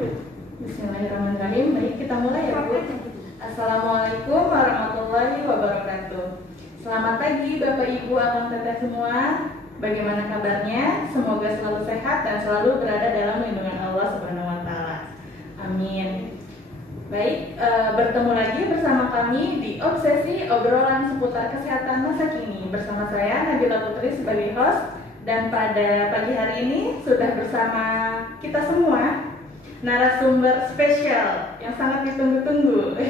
Bismillahirrahmanirrahim. Baik, kita mulai ya Bu. Assalamualaikum warahmatullahi wabarakatuh. Selamat pagi Bapak Ibu Akang Teteh semua. Bagaimana kabarnya? Semoga selalu sehat dan selalu berada dalam lindungan Allah Subhanahu wa taala. Amin. Baik, bertemu lagi bersama kami di Obsesi Obrolan Seputar Kesehatan Masa Kini bersama saya Nabila Putri sebagai host, dan pada pagi hari ini sudah bersama kita semua narasumber spesial yang sangat ditunggu-tunggu.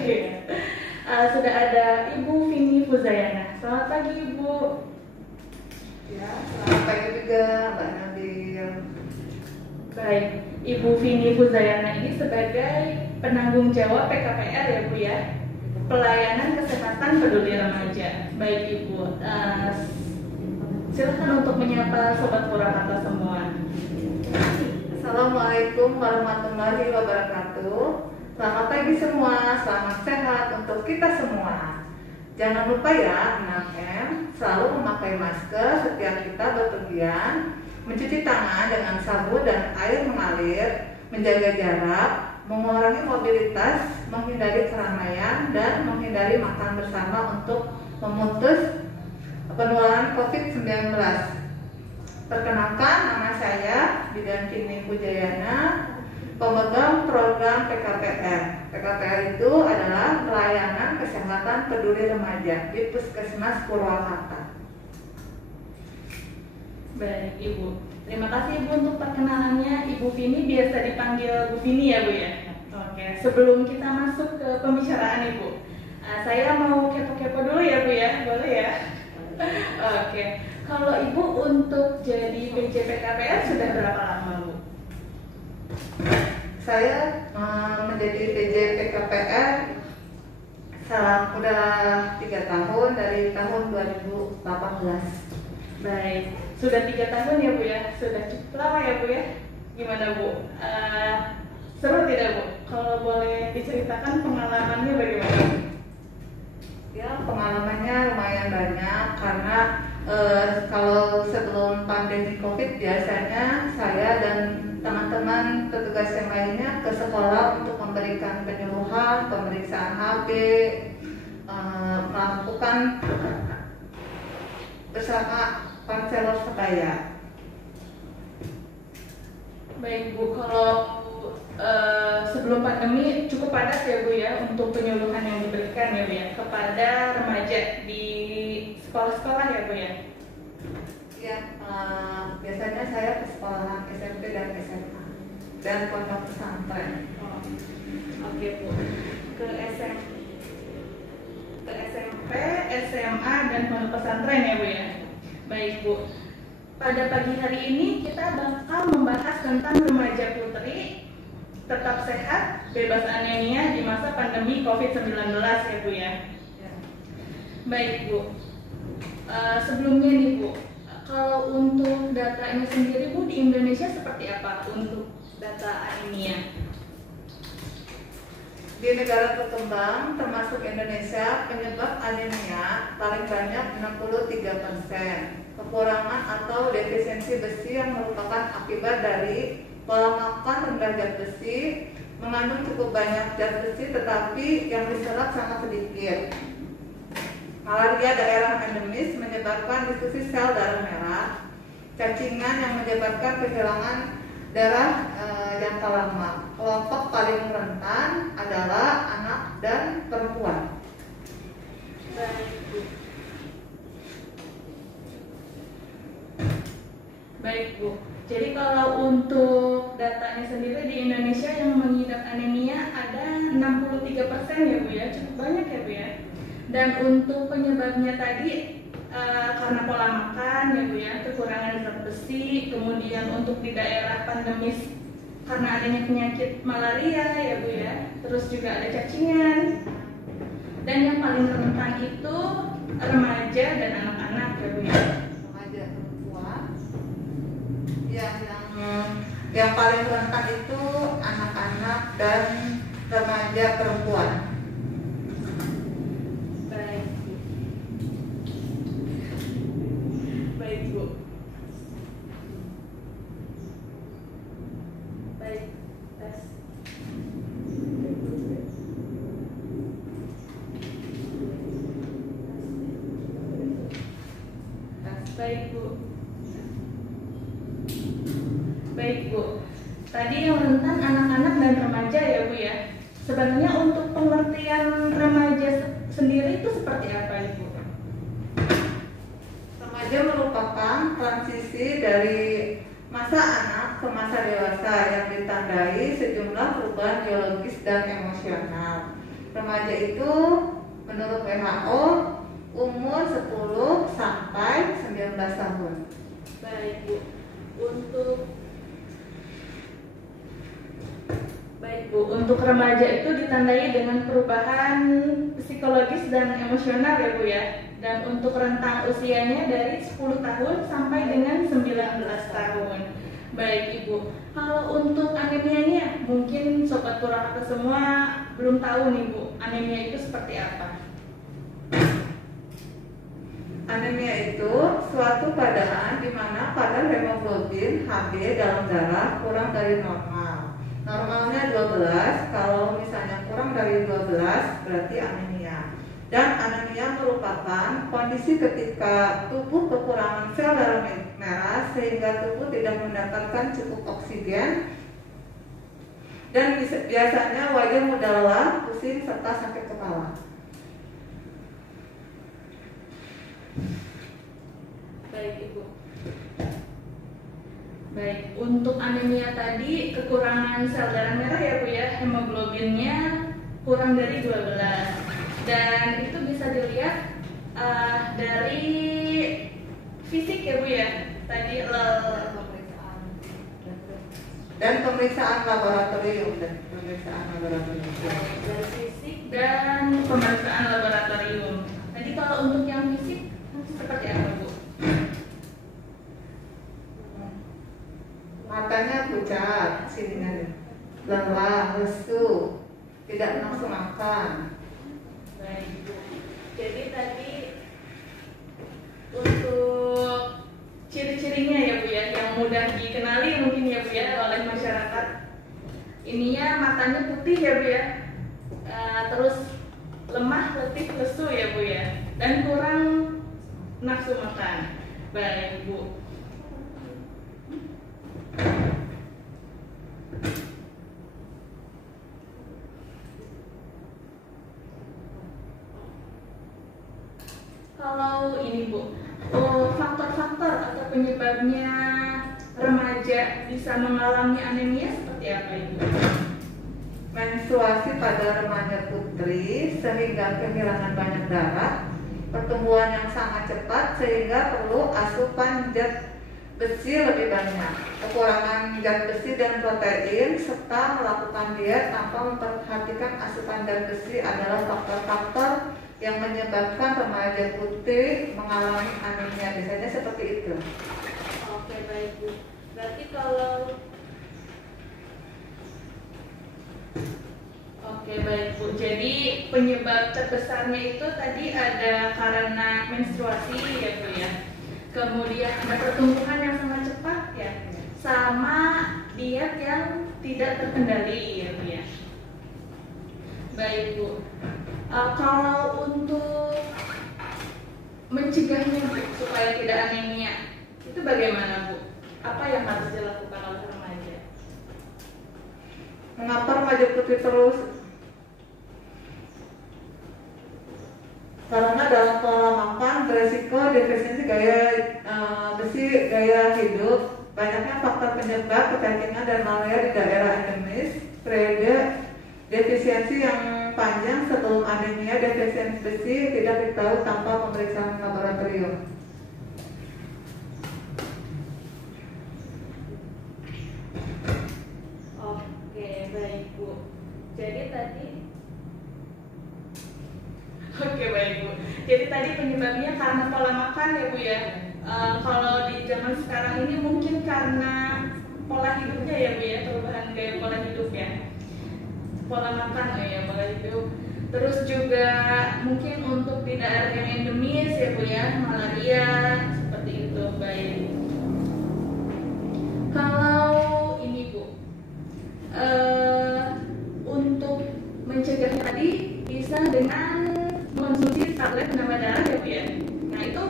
Sudah ada Ibu Vini Fuzayana. Selamat pagi Ibu. Ya, selamat pagi juga Mbak Nabil. Baik, Ibu Vini Fuzayana ini sebagai penanggung jawab PKPR ya Bu ya, Pelayanan Kesehatan Peduli Remaja. Baik Ibu, silakan untuk menyapa Sobat Purwakarta semua. Assalamualaikum warahmatullahi wabarakatuh. Selamat pagi semua, selamat sehat untuk kita semua. Jangan lupa ya 6M, selalu memakai masker setiap kita bepergian, mencuci tangan dengan sabun dan air mengalir, menjaga jarak, mengurangi mobilitas, menghindari keramaian, dan menghindari makan bersama untuk memutus penularan COVID-19. Perkenalkan, nama saya Bidan Vini Fuzayana, pemegang program PKPR. PKPR itu adalah Pelayanan Kesehatan Peduli Remaja di Puskesmas Purwakarta. Baik Ibu, terima kasih Ibu untuk perkenalannya. Ibu Vini biasa dipanggil Bu Vini ya Bu ya. Oke, sebelum kita masuk ke pembicaraan Ibu, saya mau kepo-kepo dulu ya Bu ya, boleh ya? Oke, kalau Ibu untuk jadi PJ PKPR sudah berapa lama Bu? Saya menjadi PJ PKPR udah 3 tahun, dari tahun 2018. Baik, sudah 3 tahun ya Bu ya, sudah cukup lama ya Bu ya. Gimana Bu? Seru tidak Bu? Kalau boleh diceritakan pengalamannya bagaimana? Ya, pengalamannya lumayan banyak karena kalau sebelum pandemi COVID biasanya saya dan teman-teman petugas yang lainnya ke sekolah untuk memberikan penyuluhan, pemeriksaan HB, melakukan bersama konselor sebaya. Baik Bu, kalau sebelum pandemi cukup padat ya Bu ya untuk penyuluhan yang diberikan ya Bu ya kepada remaja di sekolah-sekolah ya Bu ya. Ya, biasanya saya ke sekolah SMP dan SMA dan pondok pesantren. Oke Bu, ke SMP, SMA dan pondok pesantren ya Bu ya. Baik Bu, pada pagi hari ini kita bakal membahas tentang remaja putri tetap sehat, bebas anemia di masa pandemi COVID-19 ya Bu ya. Baik Bu, sebelumnya nih Bu, kalau untuk data ini sendiri Bu, di Indonesia seperti apa untuk data anemia? Di negara berkembang termasuk Indonesia, penyebab anemia paling banyak 63%. Kekurangan atau defisiensi besi yang merupakan akibat dari pola makan rendah zat besi, mengandung cukup banyak zat besi tetapi yang diserap sangat sedikit. Malaria daerah endemis menyebabkan diskusi sel darah merah, cacingan yang menyebabkan kehilangan darah jangka lama. Kelompok paling rentan adalah anak dan perempuan. Baik Bu, jadi kalau untuk datanya sendiri di Indonesia yang mengidap anemia ada 63% ya Bu ya, cukup banyak ya Bu ya. Dan untuk penyebabnya tadi karena pola makan ya Bu ya, kekurangan zat besi, kemudian untuk di daerah pandemis karena adanya penyakit malaria ya Bu ya, terus juga ada cacingan. Dan yang paling rentan itu remaja dan anak-anak ya Bu ya. Remaja perempuan. Ya, yang paling rentan itu anak-anak dan remaja perempuan. Baik Bu. Baik Bu. Baik, tes. Baik Bu. Baik Bu. Tadi yang rentan anak-anak dan remaja ya Bu ya. Sebenarnya untuk pengertian remaja sendiri itu seperti apa Ibu? Remaja merupakan transisi dari masa anak ke masa dewasa yang ditandai sejumlah perubahan biologis dan emosional. Remaja itu menurut WHO umur 10 sampai 19 tahun. Baik Bu. Untuk remaja itu ditandai dengan perubahan psikologis dan emosional ya Bu ya. Dan untuk rentang usianya dari 10 tahun sampai dengan 19 tahun. Baik Ibu. Kalau untuk anemianya, mungkin Sobat Purwakarta semua belum tahu nih Bu, anemia itu seperti apa? Anemia itu suatu keadaan di mana kadar hemoglobin Hb dalam darah kurang dari normal. Normalnya 12, kalau misalnya kurang dari 12 berarti anemia. Dan anemia merupakan kondisi ketika tubuh kekurangan sel darah merah sehingga tubuh tidak mendapatkan cukup oksigen dan biasanya wajah mudah lelah, pusing serta sakit kepala. Baik Ibu. Baik, untuk anemia tadi kekurangan sel darah merah ya Bu ya, hemoglobinnya kurang dari 12. Dan itu bisa dilihat dari fisik ya Bu ya. Tadi pemeriksaan laboratorium dari fisik dan pemeriksaan laboratorium. Tadi kalau untuk yang fisik seperti apa Bu? Matanya pucat, sininya lelah, lesu, tidak nafsu makan. Baik Bu. Jadi tadi untuk ciri-cirinya ya Bu ya, yang mudah dikenali mungkin ya Bu ya oleh masyarakat. Ininya matanya putih ya Bu ya, terus lemah, letih, lesu ya Bu ya, dan kurang nafsu makan. Baik Bu. Kalau ini Bu, faktor-faktor atau penyebabnya remaja bisa mengalami anemia seperti apa Ibu? Menstruasi pada remaja putri sehingga kehilangan banyak darah, pertumbuhan yang sangat cepat sehingga perlu asupan zat besi lebih banyak, kekurangan zat besi dan protein, serta melakukan diet tanpa memperhatikan asupan zat besi adalah faktor-faktor yang menyebabkan remaja putih mengalami anemia. Biasanya seperti itu. Oke baik Bu. Berarti kalau Oke baik Bu. Jadi penyebab terbesarnya itu tadi ada karena menstruasi ya Bu ya. Kemudian ada pertumbuhan yang sangat cepat ya, sama diet yang tidak terkendali ya Bu ya. Baik Bu. Kalau untuk mencegahnya Bu, supaya tidak anemia, itu bagaimana Bu? Apa yang harus dilakukan oleh remaja? Mengapa remaja putih terus? Karena dalam pola makan beresiko defisiensi gaya hidup, banyaknya faktor penyebab kecacingan dan malaria di daerah endemis, periode defisiensi yang panjang sebelum anemia, defisiensi besi tidak diketahui tanpa pemeriksaan laboratorium. Oke, baik Bu. Jadi tadi Oke, baik Bu. Jadi tadi penyebabnya karena pola makan ya Bu ya. Kalau di zaman sekarang ini mungkin karena pola hidupnya ya Bu ya, perubahan gaya pola hidup ya. Pola makan ya, pola hidup. Terus juga mungkin untuk di daerah yang endemis ya Bu ya, malaria seperti itu. Baik. Kalau ini Bu, bisa dengan mengonsumsi tablet penambah darah ya Bu ya. Nah itu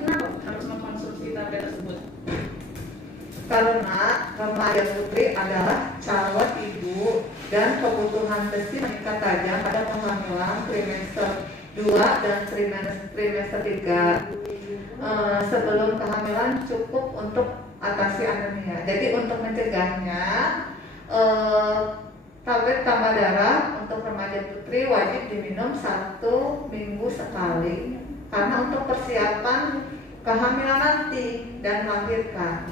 kenapa harus mengkonsumsi tablet tersebut? Karena remaja putri adalah calon ibu dan kebutuhan besi meningkat tajam pada kehamilan trimester 2 dan trimester 3. Sebelum kehamilan cukup untuk atasi anemia. Jadi untuk mencegahnya tablet tambah darah untuk remaja putri wajib diminum 1 minggu sekali karena untuk persiapan kehamilan nanti dan melahirkan.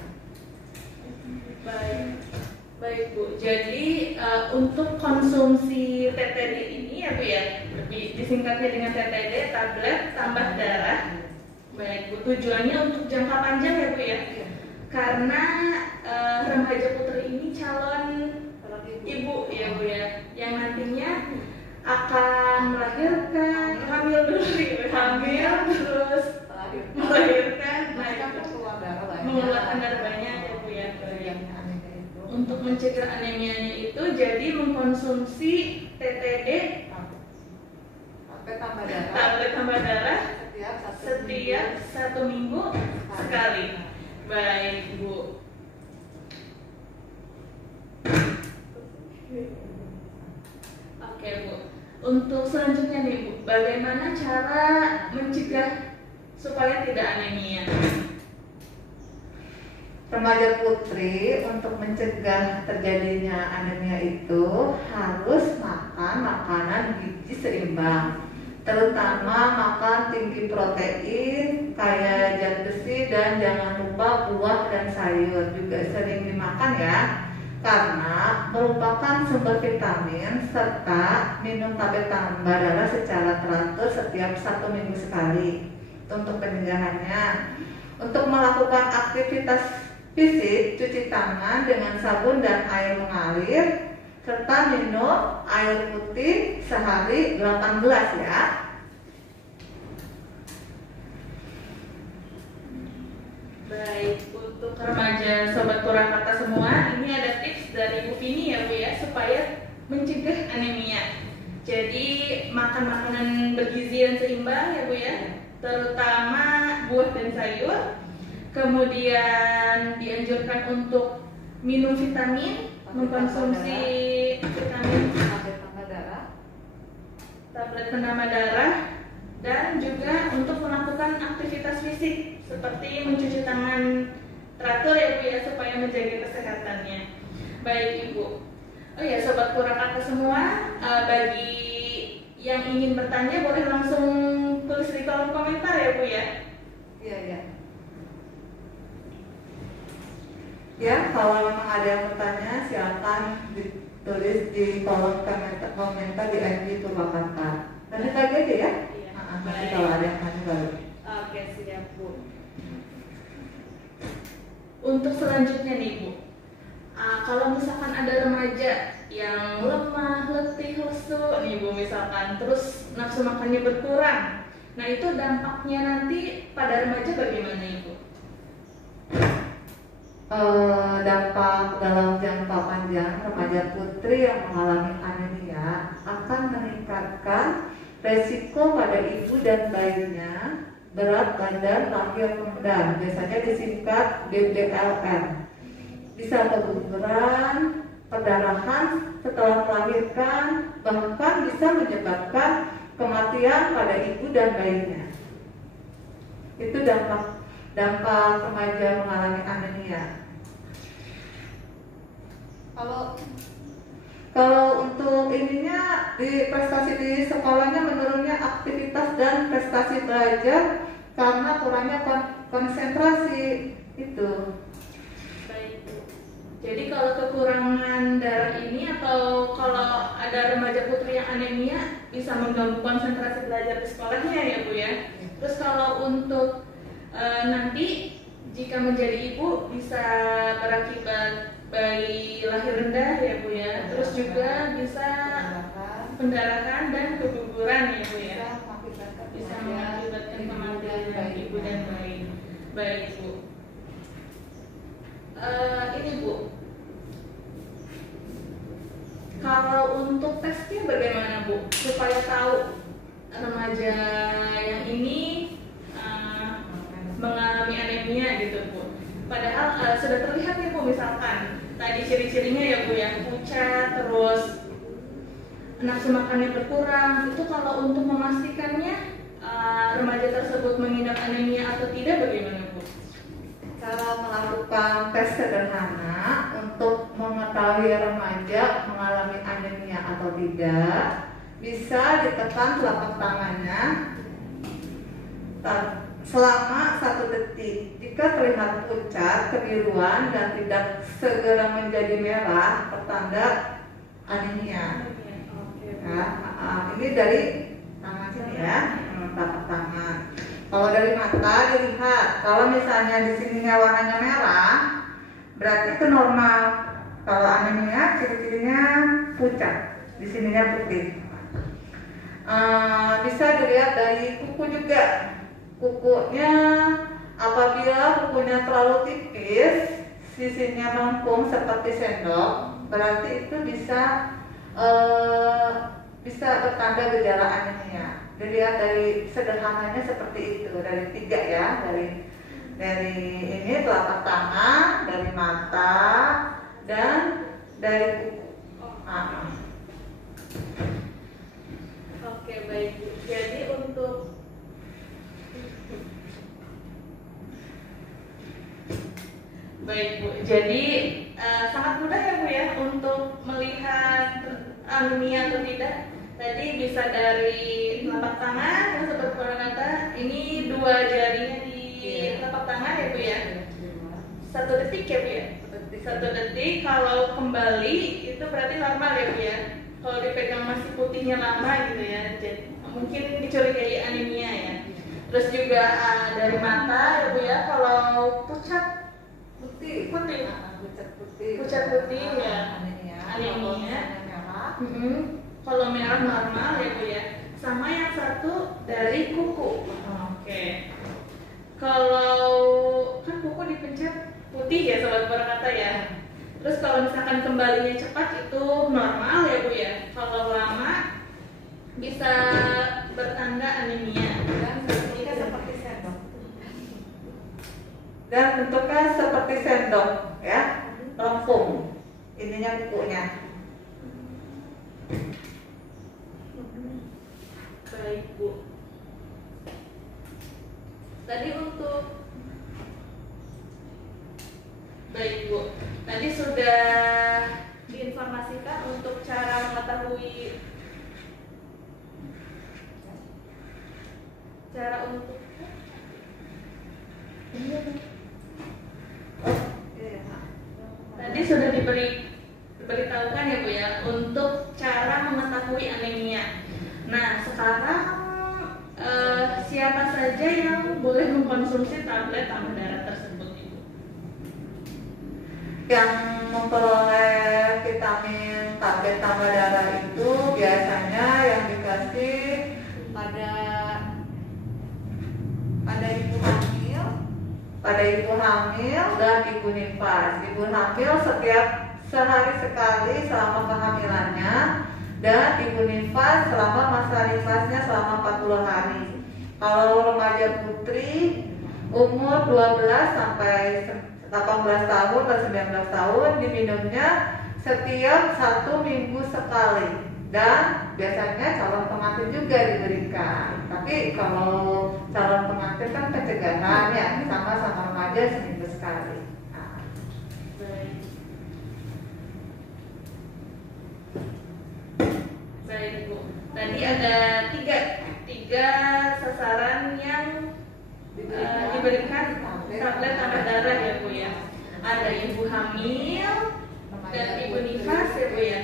Baik Bu. Jadi untuk konsumsi TTD ini ya Bu ya, lebih disingkatnya dengan TTD, tablet tambah darah. Baik Bu, tujuannya untuk jangka panjang ya Bu ya. Karena remaja putri ini calon ibu ya Bu ya, yang nantinya akan melahirkan, hamil terus melahirkan, mengeluarkan darah banyak ya Bu ya. Untuk mencegah anemianya itu jadi mengkonsumsi TTD tablet tambah darah setiap 1 minggu sekali. Baik Bu. Oke Bu. Untuk selanjutnya nih Bu, bagaimana cara mencegah supaya tidak anemia? Remaja putri untuk mencegah terjadinya anemia itu harus makan makanan gizi seimbang, terutama makan tinggi protein kaya zat besi dan jangan lupa buah dan sayur juga sering dimakan ya, karena merupakan sumber vitamin, serta minum tablet tambah darah secara teratur setiap 1 minggu sekali. Untuk pencegahannya, untuk melakukan aktivitas fisik, cuci tangan dengan sabun dan air mengalir, serta minum air putih sehari 8 gelas ya. Baik, untuk remaja Sobat Purwakarta semua, ini ada tips dari Bu Vini ya Bu ya, supaya mencegah anemia. Jadi makan makanan bergizi dan seimbang ya Bu ya, terutama buah dan sayur. Kemudian dianjurkan untuk minum vitamin, mengkonsumsi vitamin tablet penambah darah, dan juga untuk melakukan aktivitas fisik seperti mencuci tangan teratur ya Bu ya, supaya menjaga kesehatannya. Baik Ibu. Oh ya Sobat Purwakarta semua, bagi yang ingin bertanya boleh langsung tulis di kolom komentar ya Bu ya. Iya. Ya, kalau memang ada yang bertanya silakan ditulis di kolom komentar di FB Purwakarta. Lanjut lagi aja ya. Iya. Nanti kalau ada yang tanya baru. Oke, siap Bu. Untuk selanjutnya nih Bu, kalau misalkan ada remaja yang lemah, letih, lesu nih Bu misalkan, terus nafsu makannya berkurang, nah itu dampaknya nanti pada remaja bagaimana Ibu? Dampak dalam jangka panjang remaja putri yang mengalami anemia akan meningkatkan resiko pada ibu dan bayinya, berat badan lahir rendah, biasanya disingkat BBLN, bisa keguguran, perdarahan setelah melahirkan, bahkan bisa menyebabkan kematian pada ibu dan bayinya. Itu dampak remaja mengalami anemia. Kalau untuk ininya di prestasi di sekolahnya menurunnya aktivitas dan prestasi belajar karena kurangnya konsentrasi itu. Baik Bu. Jadi kalau kekurangan darah ini atau kalau ada remaja putri yang anemia bisa mengganggu konsentrasi belajar di sekolahnya ya Bu ya. Terus kalau untuk nanti jika menjadi ibu bisa berakibat bayi lahir rendah ya Bu ya. Terus juga bisa pendarahan dan keguguran ya Bu ya. Bisa mengakibatkan kematian ibu dan bayi. Baik Bu. Ini Bu, Kalau untuk tesnya bagaimana Bu? Supaya tahu remaja yang ini mengalami anemia gitu Bu. Padahal sudah terlihat nih Bu, misalkan tadi ciri-cirinya ya Bu ya, pucat, terus nafsu makannya berkurang. Itu kalau untuk memastikannya remaja tersebut mengidap anemia atau tidak bagaimana Bu? Cara melakukan tes sederhana untuk mengetahui remaja mengalami anemia atau tidak, bisa ditekan telapak tangannya selama 1 detik. Jika terlihat pucat, kebiruan, dan tidak segera menjadi merah, pertanda anemia. Ya, ini dari tangan sini ya, telapak tangan. Kalau dari mata dilihat, kalau misalnya di sininya warnanya merah, berarti itu normal. Kalau anemia ciri-cirinya pucat, di sininya putih. Bisa dilihat dari kuku juga. Kukunya, apabila kukunya terlalu tipis, sisinya melengkung seperti sendok, berarti itu bisa bertanda gejala anemia. Dilihat dari sederhananya seperti itu, dari 3 ya, dari ini telapak tangan, dari mata, dan dari kuku. Oke, baik Bu. Jadi untuk baik Bu. Jadi sangat mudah ya Bu ya untuk melihat anemia atau tidak. Tadi bisa dari telapak tangan yang seperti kata ini 2 jarinya di telapak tangan ya Bu ya. 1 detik ya Bu ya. 1 detik. Kalau kembali itu berarti normal ya Bu ya. Kalau dipegang masih putihnya lama gitu ya, jadi mungkin dicurigai anemia ya. Terus juga dari mata ya Bu ya, kalau pucat putih ya, anemia. Kalau merah normal ya Bu ya. Sama yang satu dari kuku. Oke. Kalau kan kuku dipencet putih ya sobat kata ya. Terus kalau misalkan kembalinya cepat itu normal ya Bu ya. Kalau lama bisa bertanda anemia. Dan bentuknya seperti sendok. Dan bentuknya seperti sendok ya, lengkung. Ininya kukunya. Baik Bu. Tadi untuk baik Bu. Tadi sudah diinformasikan untuk cara mengetahui untuk tadi sudah diberitahukan ya Bu ya untuk cara mengetahui anemia. Nah sekarang siapa saja yang boleh mengkonsumsi tablet tambah darah tersebut Ibu? Yang memperoleh vitamin tablet tambah darah itu biasanya yang dikasih pada ibu hamil dan ibu nifas. Ibu hamil setiap sehari sekali selama kehamilannya, dan ibu nifas selama masa nifasnya selama 40 hari. Kalau remaja putri umur 12 sampai 18 tahun dan 19 tahun diminumnya setiap 1 minggu sekali, dan biasanya calon pengantin juga diberikan. Tapi kalau calon pengantin kan pencegahan ya, sama-sama remaja seminggu sekali. Baik Bu. Tadi ada tiga sasaran yang diberikan tablet tambah darah ya Bu ya. Ada ibu hamil dan ibu nifas ya Bu ya.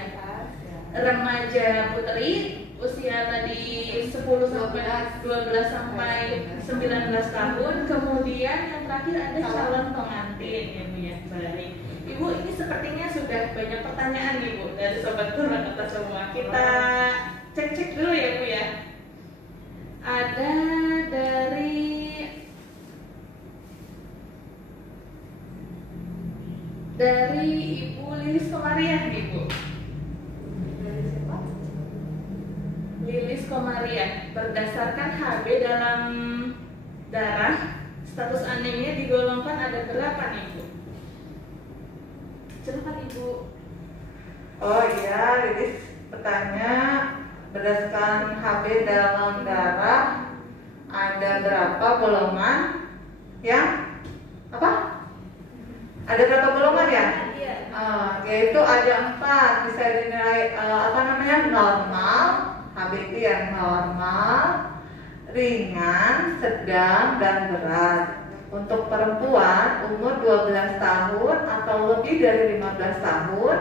Remaja putri usia tadi 10 sampai 12 sampai 19 tahun. Kemudian yang terakhir ada calon pengantin ya Bu ya. Baik. Ibu, ini sepertinya sudah banyak pertanyaan nih Bu dari sobat Purwakarta semua. Kita cek dulu ya Bu ya. Ada dari Ibu Lilis Komariah nih Bu. kriteria berdasarkan HB dalam darah, status anemia digolongkan ada berapa nih Bu? Silakan Ibu. Oh iya, Lilis bertanya berdasarkan HB dalam darah ada berapa golongan yang apa? Ada berapa golongan ya? Iya. Yaitu ada 4, bisa dinilai normal, HB itu yang normal, ringan, sedang, dan berat. Untuk perempuan umur 12 tahun atau lebih dari 15 tahun,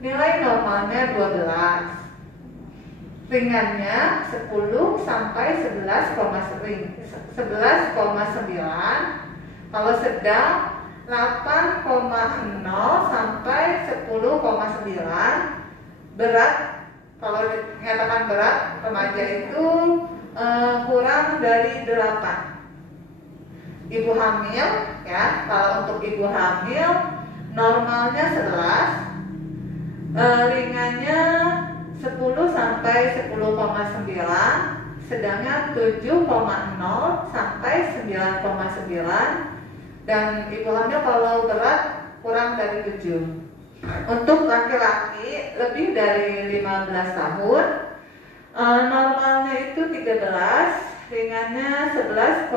nilai normalnya 12. Ringannya 10 sampai 11,9. Kalau sedang 8,0 sampai 10,9. Berat, kalau dinyatakan berat remaja itu kurang dari 8. Ibu hamil ya, kalau untuk ibu hamil normalnya 11, ringannya 10 sampai 10,9, sedangnya 7,0 sampai 9,9, dan ibu hamil kalau berat kurang dari 7. Untuk laki-laki lebih dari 15 tahun, normalnya itu 13, ringannya 11,0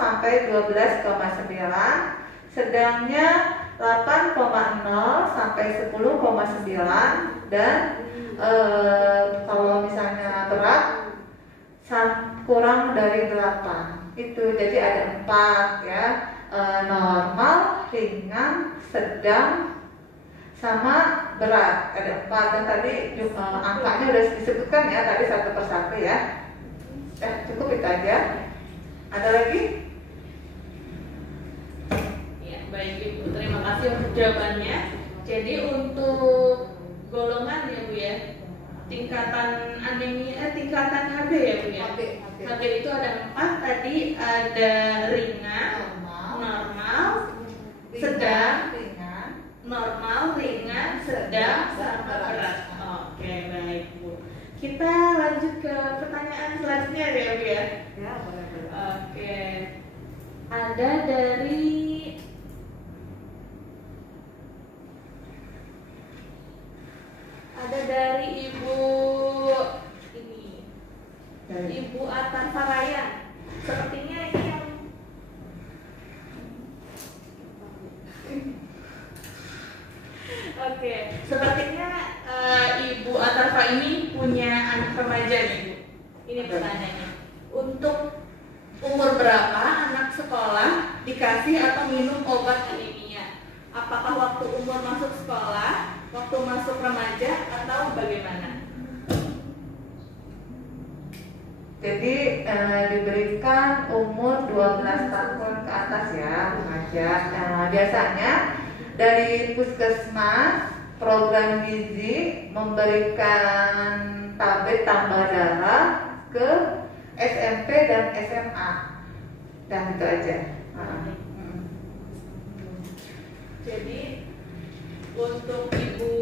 sampai 12,9, sedangnya 8,0 sampai 10,9, dan kalau misalnya berat kurang dari 8. Itu jadi ada 4 ya, normal, ringan, sedang, sama berat. Ada 4, dan tadi angkanya udah disebutkan ya tadi satu persatu ya. Cukup itu aja. Ada lagi? Ya, baik Ibu. Terima kasih untuk jawabannya. Jadi untuk golongan ya Bu ya, tingkatan anemia, tingkatan HB ya Bu ya. HB itu ada 4 tadi, ada ringan, normal, sedang, normal, ringan, sedang, sama berat. Oke, baik Bu. Kita lanjut ke pertanyaan selanjutnya ya Bu ya. Ya, boleh. Oke. Ada dari Ibu ini. Ibu Atar Farayan. Sepertinya ini yang Oke, sepertinya Ibu Atarfa ini punya anak remaja nih Bu. Ini pertanyaannya. Untuk umur berapa anak sekolah dikasih atau minum obat anemia? Apakah waktu umur masuk sekolah, waktu masuk remaja, atau bagaimana? Jadi diberikan umur 12 tahun ke atas ya remaja. Biasanya dari puskesmas program gizi memberikan tablet tambah darah ke SMP dan SMA, dan itu aja. Jadi untuk Ibu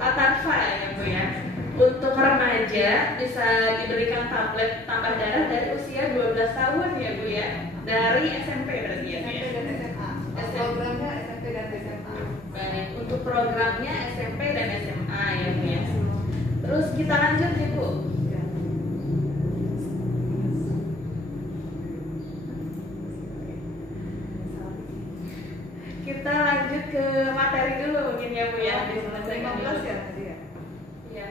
Atarfa ya Bu ya, untuk remaja bisa diberikan tablet tambah darah dari usia 12 tahun ya Bu ya, dari SMP berarti ya Bu ya? SMP dan SMA. Programnya SMP dan SMA. Baik, untuk programnya SMP dan SMA ya Bu ya. Terus kita lanjut ya Bu. Kita lanjut ke materi dulu mungkin ya Bu ya. Diselesaikan 15 ya tadi ya? Iya.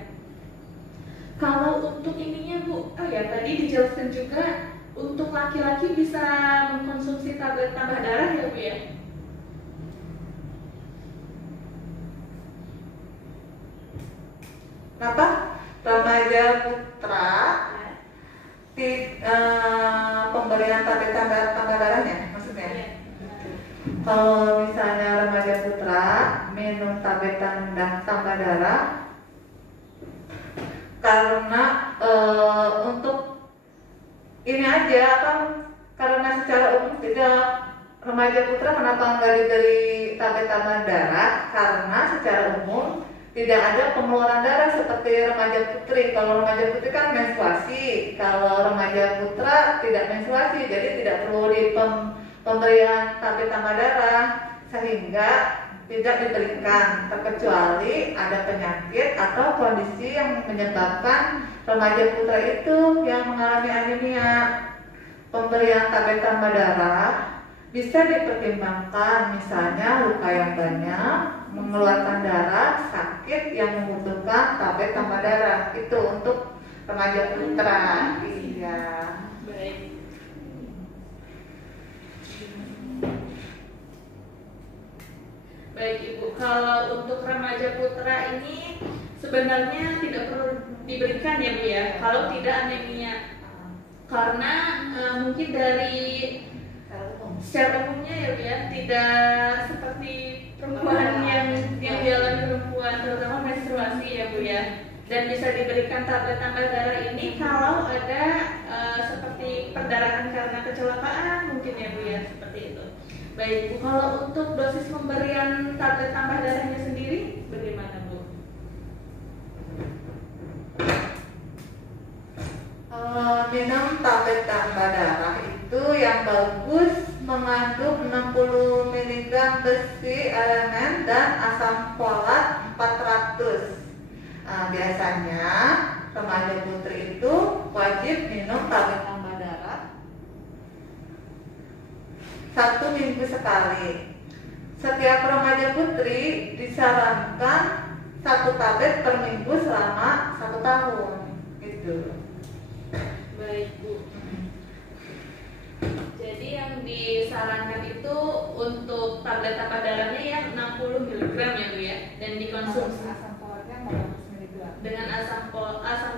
Kalau untuk ininya Bu, oh ya tadi dijelaskan juga untuk laki-laki bisa mengkonsumsi tablet tambah darah ya Bu ya? Kenapa? Remaja putra pemberian tablet tambah darahnya maksudnya? Iya. Kalau misalnya remaja putra minum tablet tambah darah karena untuk ini aja karena secara umum tidak, remaja putra kenapa nggak diberi tablet tambah darah? Karena secara umum tidak ada pengeluaran darah seperti remaja putri. Kalau remaja putri kan menstruasi, kalau remaja putra tidak menstruasi, jadi tidak perlu pemberian tablet tambah darah, sehingga tidak diberikan terkecuali ada penyakit atau kondisi yang menyebabkan remaja putra itu yang mengalami anemia. Pemberian tablet tambah darah bisa dipertimbangkan, misalnya luka yang banyak, mengeluarkan darah, sakit yang membutuhkan tablet tambah darah. Itu untuk remaja putra. Iya. Baik. Baik Ibu, kalau untuk remaja putra ini sebenarnya tidak perlu diberikan ya Bu ya, kalau tidak anemia. Karena mungkin dari secara umumnya ya Bu ya, tidak seperti perempuan yang dialami perempuan, terutama menstruasi ya Bu ya. Dan bisa diberikan tablet tambah darah ini kalau ada seperti perdarahan karena kecelakaan mungkin ya Bu ya, seperti itu. Baik Bu, kalau untuk dosis pemberian tablet tambah darahnya sendiri bagaimana Bu? Minum tablet tambah darah itu yang bagus mengandung 60 mg besi elemen dan asam folat 400. Biasanya remaja putri itu wajib minum tablet tambah darah 1 minggu sekali. Setiap remaja putri disarankan 1 tablet per minggu selama 1 tahun. Gitu. Baik Bu. Jadi yang disarankan itu untuk tablet tambah darahnya yang 60 mg ya Bu ya, dan dikonsumsi Asam folatnya 400 mg. dengan asam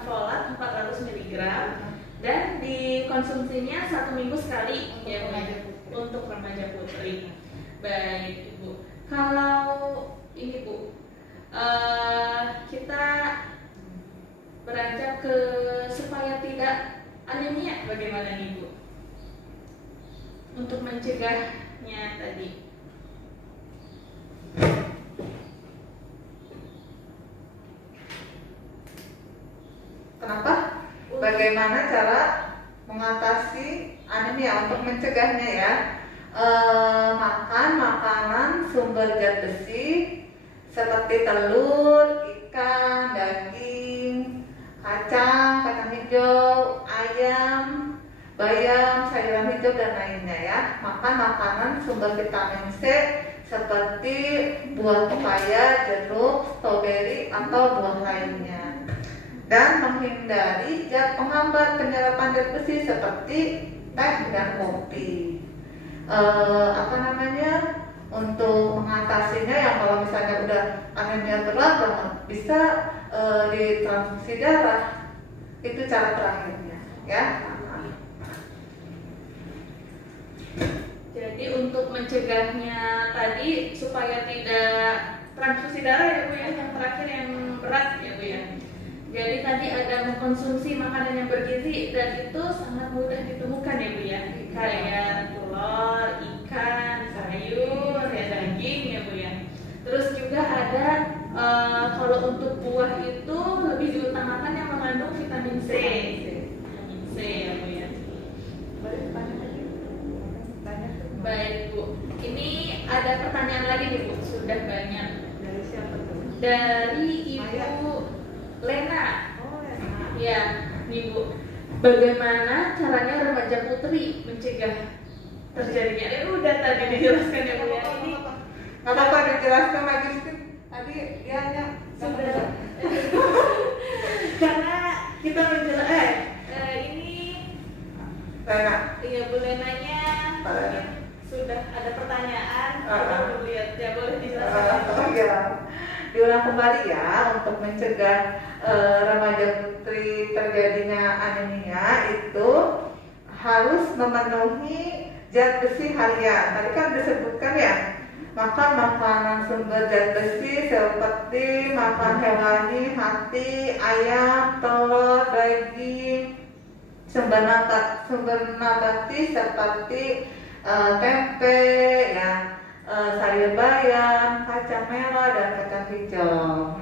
folat 400 mg dan dikonsumsinya 1 minggu sekali ya Bu ya, untuk remaja putri. Baik Ibu. Kalau ini Bu, kita beranjak ke supaya tidak anemia, bagaimana nih Bu? Untuk mencegahnya tadi. Kenapa? Bagaimana cara mengatasi anemia untuk mencegahnya ya? Makan makanan sumber zat besi seperti telur, ikan, daging, kacang hijau, ayam, bayam, sayuran hijau dan lainnya ya. Makan makanan sumber vitamin C seperti buah pepaya, jeruk, stroberi atau buah lainnya. Dan menghindari zat penghambat penyerapan zat besi seperti teh dan kopi. Untuk mengatasinya yang kalau misalnya udah anemia berat banget bisa ditransfusi darah. Itu cara terakhirnya ya. Jadi untuk mencegahnya tadi supaya tidak transfusi darah ya Bu ya, yang terakhir yang berat ya Bu ya. Jadi tadi ada mengkonsumsi makanan yang bergizi dan itu sangat mudah ditemukan ya Bu ya, kayak telur, ikan, sayur, ya daging ya Bu ya. Terus juga ada kalau untuk buah itu lebih diutamakan yang mengandung vitamin C. Vitamin C ya Bu ya. Baik Bu, ini ada pertanyaan lagi nih Bu, sudah banyak. Dari siapa tuh? Dari Ibu Lena. Oh, Lena. Ya, nih Bu, bagaimana caranya remaja putri mencegah terjadinya? Udah tadi dijelaskan ya Bu ya. Ini nggak apa-apa dijelaskan lagi sih. Tadi dia hanya sudah. Karena kita menjelaskan ini Lena. Iya Bu Lenanya. Lena. Sudah ada pertanyaan, kita lihat ya, boleh dijelaskan. Ya. Diulang kembali ya, untuk mencegah remaja putri terjadinya anemia itu harus memenuhi zat besi harian. Tadi kan disebutkan ya, makan makanan sumber zat besi seperti makan hewani, hati, ayam, telur, daging, sumber nabati seperti tempe, ya, sayur bayam, kacang merah dan kacang hijau.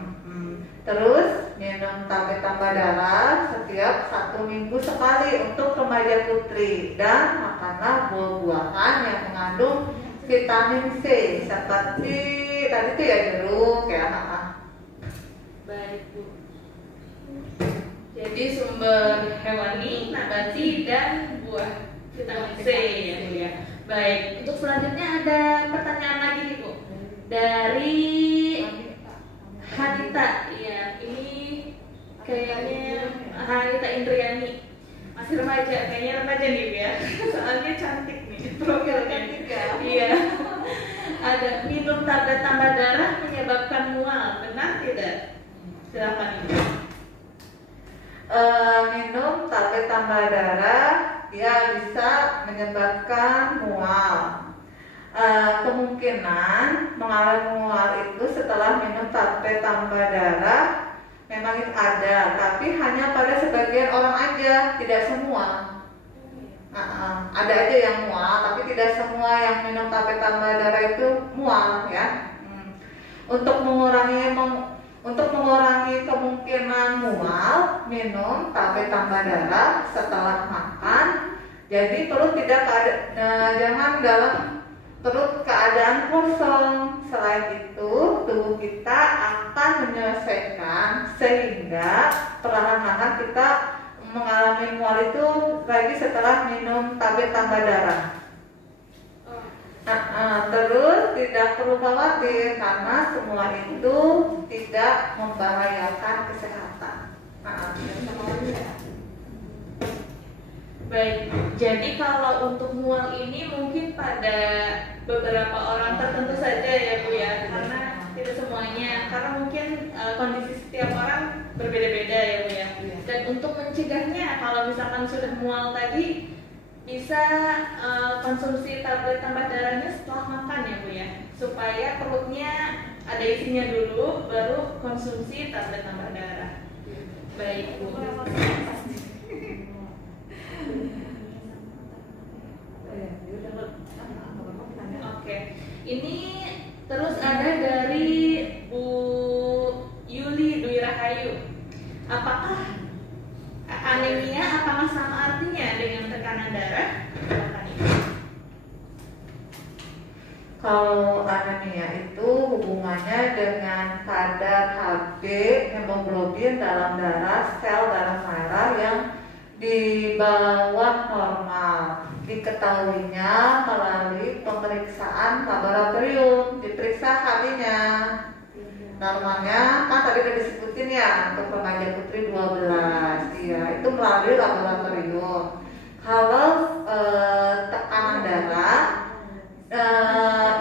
Terus minum tablet tambah darah setiap 1 minggu sekali untuk remaja putri, dan makanlah buah-buahan yang mengandung vitamin C seperti tadi tuh ya jeruk ya. Baik Bu. Jadi sumber hewani, nabati, dan buah vitamin C ya Bu ya. Baik, untuk selanjutnya ada pertanyaan lagi nih Bu dari Hanita. Ya, ini kayaknya Hanita Indriani, masih remaja, kayaknya remaja nih Bu ya. Soalnya cantik nih profilnya. Iya. Ada minum tablet tambah darah menyebabkan mual, benar tidak? Silakan Ibu. Minum tablet tambah darah ya bisa menyebabkan mual. Kemungkinan mengalami mual itu setelah minum tablet tambah darah memang itu ada, tapi hanya pada sebagian orang aja, tidak semua. Ada aja yang mual, tapi tidak semua yang minum tablet tambah darah itu mual ya. Untuk mengurangi kemungkinan mual, minum tablet tambah darah setelah makan. Jadi perut jangan dalam perut keadaan kosong. Selain itu, tubuh kita akan menyelesaikan sehingga perlahan-lahan kita mengalami mual itu lagi setelah minum tablet tambah darah. Terus tidak perlu khawatir karena semua itu tidak membahayakan kesehatan. Baik, jadi kalau untuk mual ini mungkin pada beberapa orang tertentu saja ya Bu ya, karena tidak semuanya, karena mungkin kondisi setiap orang berbeda-beda ya Bu ya. Dan untuk mencegahnya, kalau misalkan sudah mual tadi, bisa konsumsi tablet tambah darahnya setelah makan ya Bu ya, supaya perutnya ada isinya dulu, baru konsumsi tablet tambah darah. Baik Bu. Oke, ini terus ada dari Bu Yuli Dwi Rahayu. Apakah anemia apakah sama artinya dengan tekanan darah? Kalau anemia itu hubungannya dengan kadar Hb hemoglobin dalam darah sel darah merah yang di bawah normal. Diketahuinya melalui pemeriksaan laboratorium, diperiksa Hb-nya. Normalnya kan tadi udah disebutin ya untuk remaja putri 12. Iya, itu melalui laboratorium. Kalau tekanan darah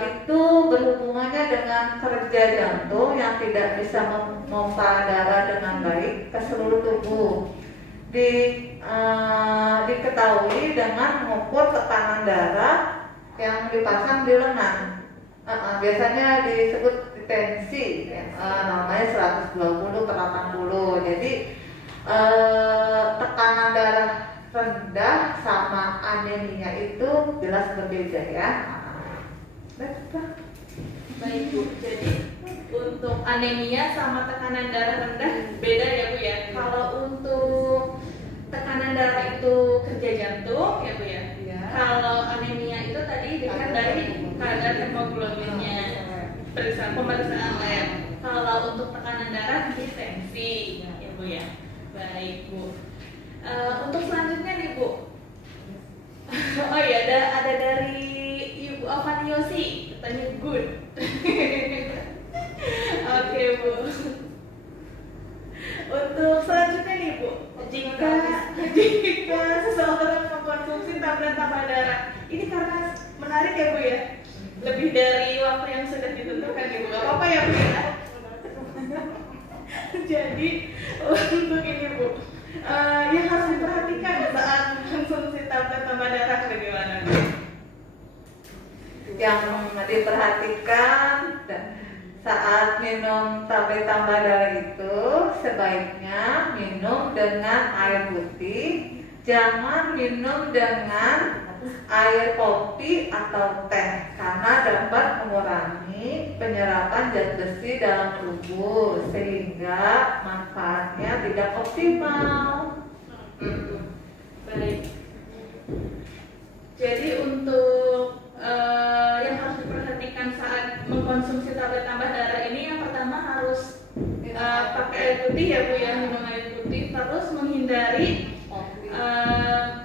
itu berhubungannya dengan kerja jantung yang tidak bisa memompa darah dengan baik ke seluruh tubuh. Diketahui dengan mengukur tekanan darah yang dipasang di lengan. Biasanya disebut tensi, namanya 120/80. Jadi tekanan darah rendah sama anemia itu jelas berbeda ya. Baik Bu, jadi untuk anemia sama tekanan darah rendah beda ya Bu ya. Kalau untuk tekanan darah itu kerja jantung ya Bu ya. Kalau anemia itu tadi dilihat dari kadar hemoglobinnya, pemeriksaan lab. Kalau untuk tekanan darah di tensi ya Bu ya. Baik Bu. Untuk selanjutnya nih Bu. Oh iya, ada dari Ibu Avaniosi, tanya good. Oke Bu. Untuk selanjutnya nih Bu, jika seseorang mengkonsumsi tablet tambah darah, ini karena menarik ya Bu ya, lebih dari waktu yang sudah ditentukan ya Bu. Gak apa-apa ya Bu ya. Jadi untuk ini Bu, yang harus diperhatikan saat konsumsi tablet tambah darah bagaimana Bu? Yang diperhatikan saat minum tablet tambah darah itu sebaiknya minum dengan air putih, jangan minum dengan air kopi atau teh karena dapat mengurangi penyerapan zat besi dalam tubuh sehingga manfaatnya tidak optimal. Baik. Jadi untuk yang harus diperhatikan saat mengkonsumsi tablet tambah darah ini, yang pertama harus pakai air putih ya Bu ya, minum air putih, terus menghindari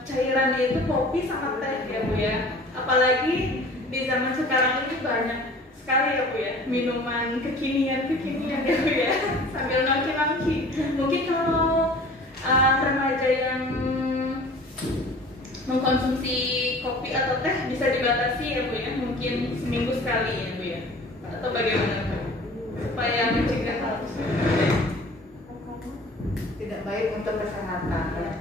cairan itu kopi sama teh ya Bu ya. Apalagi di zaman sekarang ini banyak sekali ya Bu ya minuman kekinian ya Bu ya, sambil nongki. Mungkin kalau remaja yang mengkonsumsi kopi atau teh bisa dibatasi ya Bu ya, mungkin seminggu sekali ya Bu ya, atau bagaimana Bu, supaya mencegah hal tersebut. Tidak baik untuk kesehatan ya.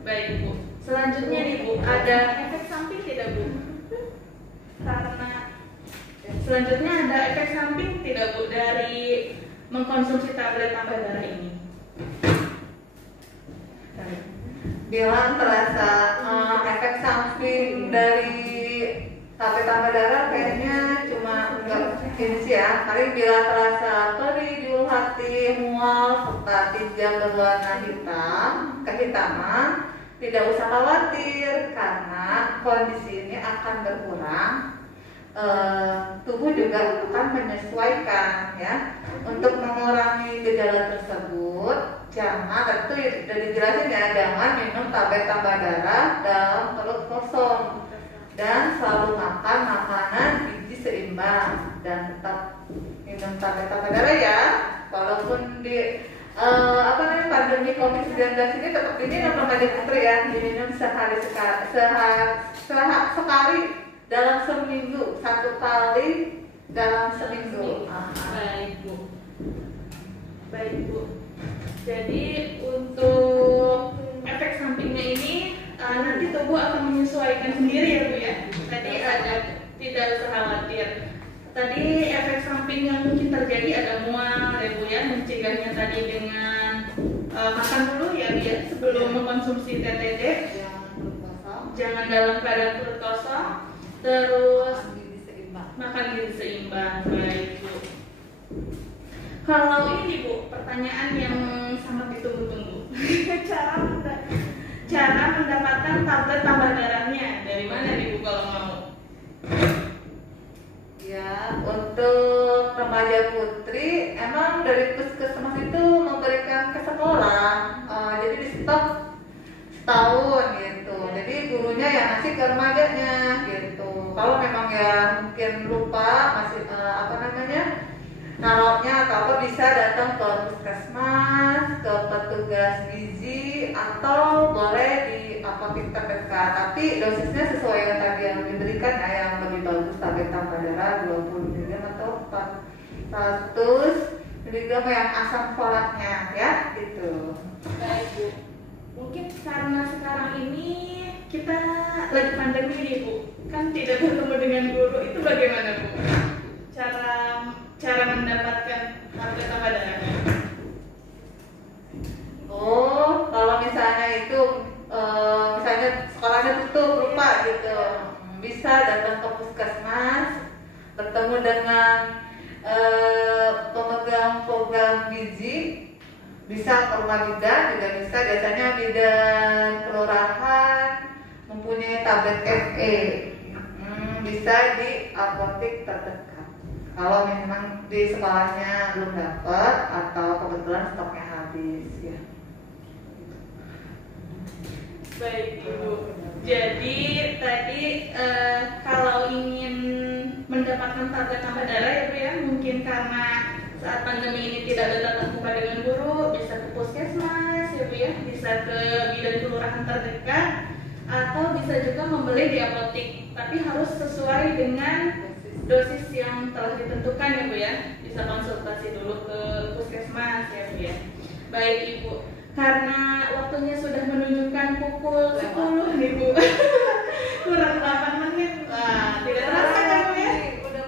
Baik Bu. Selanjutnya nih Bu, ada efek samping tidak Bu? Selanjutnya ada efek samping tidak Bu dari mengkonsumsi tablet tambah darah ini? Bila terasa efek samping dari tablet tambah darah kayaknya cuma enggak ini sih ya. Paling bila terasa perih, di hati, mual, serta tinja berwarna kehitaman, tidak usah khawatir karena kondisi ini akan berkurang. Tubuh juga akan menyesuaikan ya. Untuk mengurangi gejala tersebut, jangan, itu sudah dijelasin ya, jangan minum tablet tambah darah dalam perut kosong dan selalu makan makanan gizi seimbang dan tetap minum tablet tambah darah ya. Walaupun di pandemi COVID-19 ini tetap diminum remaja putri ya, diminum sekali dalam seminggu, 1 kali dalam seminggu. Baik Bu. Jadi untuk efek sampingnya ini nanti tubuh akan menyesuaikan sendiri ya Bu ya. Tadi ada, tidak usah khawatir. Tadi efek samping yang mungkin terjadi ada mual ya Bu ya, mencegahnya tadi dengan makan dulu ya Bu ya, sebelum mengkonsumsi TTD. Jangan dalam keadaan perut kosong. Terus makan gizi seimbang. Baik Bu. Kalau ini Bu, pertanyaan yang sangat ditunggu-tunggu. cara mendapatkan tablet tambah darahnya dari mana nih Bu kalau mau? Ya, untuk remaja putri emang dari puskesmas itu memberikan ke sekolah, jadi di stop setahun gitu. Jadi gurunya yang ngasih ke remajanya gitu. Kalau memang ya mungkin lupa masih naruhnya atau apa, bisa datang ke puskesmas, ke petugas gizi, atau boleh di apotek terdekat. Tapi dosisnya sesuai yang tadi yang diberikan ya, yang lebih bagus tablet tambah darah 20 mg atau 400 mg yang asam folatnya ya gitu. Baik Bu. Mungkin karena sekarang ini kita lagi pandemi nih Bu, kan tidak bertemu dengan guru, itu bagaimana Bu? Cara mendapatkan tablet tambah darahnya? Oh, kalau misalnya itu misalnya sekolahnya tutup, lupa gitu, bisa datang ke puskesmas, bertemu dengan pemegang program gizi, bisa ke rumah bidan juga bisa. Biasanya bidan kelurahan mempunyai tablet FE, bisa di apotek terdekat. Kalau memang di sekolahnya belum dapat atau kebetulan stoknya habis ya. Baik Ibu. Jadi tadi kalau ingin mendapatkan tablet tambah darah ya Bu ya, mungkin karena saat pandemi ini tidak ada tatap muka dengan guru, bisa ke puskesmas ya Bu ya, bisa ke bidan kelurahan terdekat, atau bisa juga membeli di apotek. Tapi harus sesuai dengan dosis yang telah ditentukan ya Bu ya. Bisa konsultasi dulu ke puskesmas ya Bu ya. Baik Ibu, karena waktunya sudah menunjukkan pukul 10 nih Bu. Kurang 8 menit. Wah, tidak terasa kan Bu ya? Udah.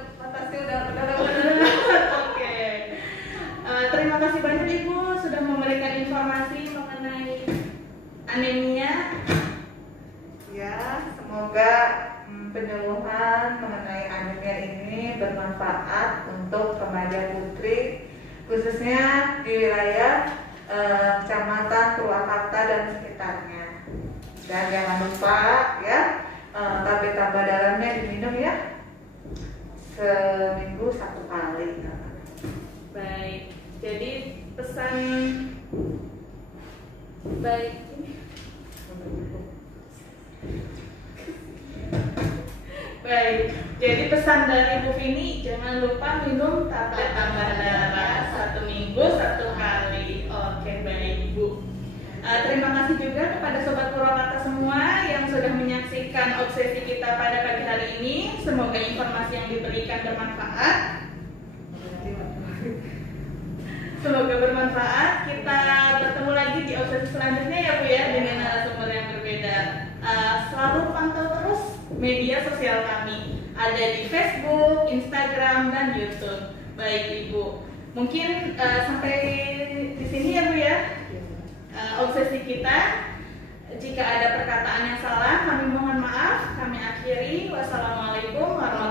Oke. Terima kasih banyak Ibu sudah memberikan informasi mengenai bermanfaat untuk remaja putri, khususnya di wilayah Kecamatan Purwakarta dan sekitarnya. Dan jangan lupa ya, tablet tambah dalamnya diminum ya, seminggu 1 kali. Baik, jadi pesan baik. Baik, jadi pesan dari Bu Vini, jangan lupa minum tablet tambah darah 1 minggu 1 kali. Oke, baik Bu. Terima kasih juga kepada Sobat Purwakarta semua yang sudah menyaksikan obsesi kita pada pagi hari ini. Semoga informasi yang diberikan bermanfaat. Semoga bermanfaat. Kita bertemu lagi di obsesi selanjutnya ya Bu ya, dengan narasumber yang berbeda. Selalu pantau terus media sosial kami. Ada di Facebook, Instagram, dan YouTube. Baik Ibu. Mungkin sampai di sini ya Bu ya. Obsesi kita. Jika ada perkataan yang salah, kami mohon maaf. Kami akhiri. Wassalamualaikum warahmatullahi wabarakatuh.